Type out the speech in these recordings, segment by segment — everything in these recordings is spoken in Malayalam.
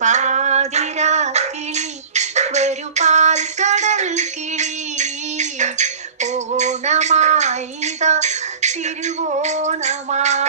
പാതിരാക്കിളി വരു കടൽ കിളി. ഓണമായിത തിരുവോണമായിത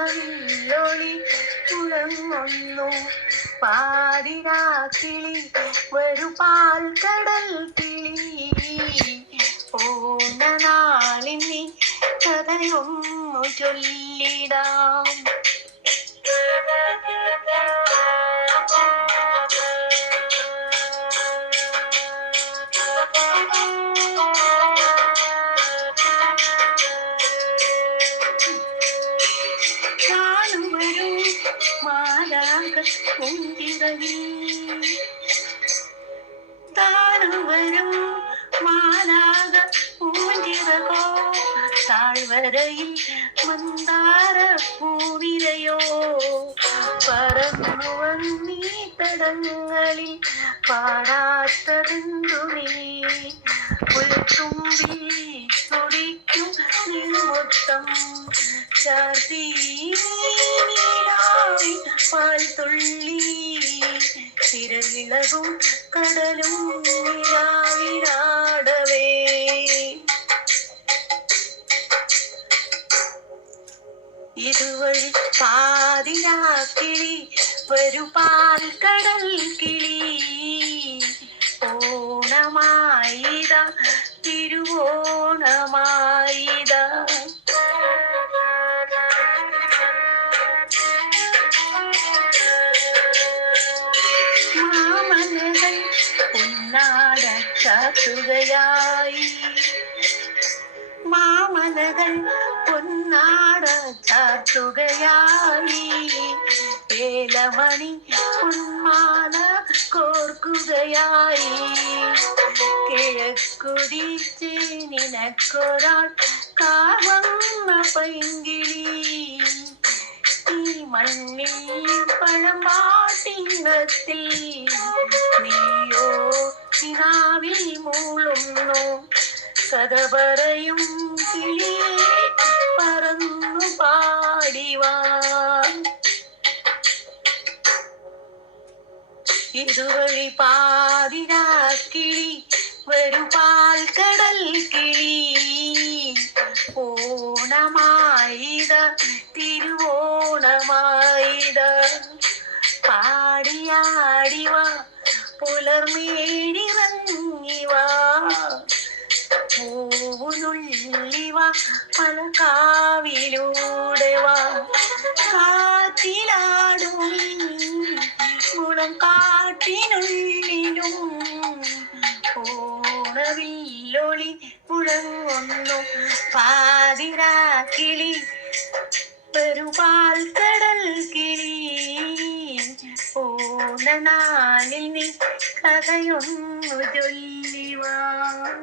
ഓണവില്ലൊളി തുറങ്ങുന്നു പാതിരാക്കിളി പാൽ പാൽക്കടൽ കിളി. ഓണനാളിനി കഥയൊന്നു ചൊല്ലിടാം. മാലാക കുന്തിരവി താനും വരും മാലാക പൂഞ്ചിറകോ താഴ്വരയിൽ മന്ദാര പൂവിരയോ പറന്നു വന്നീ തടങ്ങളിൽ പാടാത്തതെന്തുമേ? പുൽത്തുമ്പി തുടിക്കും നിൽമൊത്തം ചാർത്തി നീരാവി പാൽ തുള്ളി തിരവിളകും കടലും നിലാവിനാടവേ ഇതുവഴി പാതിരാക്കിളി വരു കടൽ കിളി. പൊന്നാട ചാത്തുകയായി മാമലകൾ പൊന്നാട ചാത്തുകയായി ഏലമണി പൊന്മാല കോർക്കുകയായി കിഴക്കുതിച്ച് നിനക്കൊരാൾ കാവന്ന പൈങ്കിളി ഈ മണ്ണിൽ പഴമാട്ടിനത്തിൽ നീയോ നിനാവിൽ മൂളുന്നു. കഥ പറയും കിളിയെ പറന്നു പാടിവാ. ഇതുവഴി പാതിരാക്കിളി പാൽ കടൽ കിളി. ഓണമായിത തിരുവോണമായിത പാടിയാടിവ പുലർമേടിറങ്ങിവ പല കാവിലൂടെ വാ. കാറ്റിലാടും ഗുണം കാട്ടിനുള്ളിലും ഓണവില്ലൊളി മുഴങ്ങുന്നു പാതിരാക്കിളി പെരുപാൽക്കടൽ なのあに輝くジョリーは。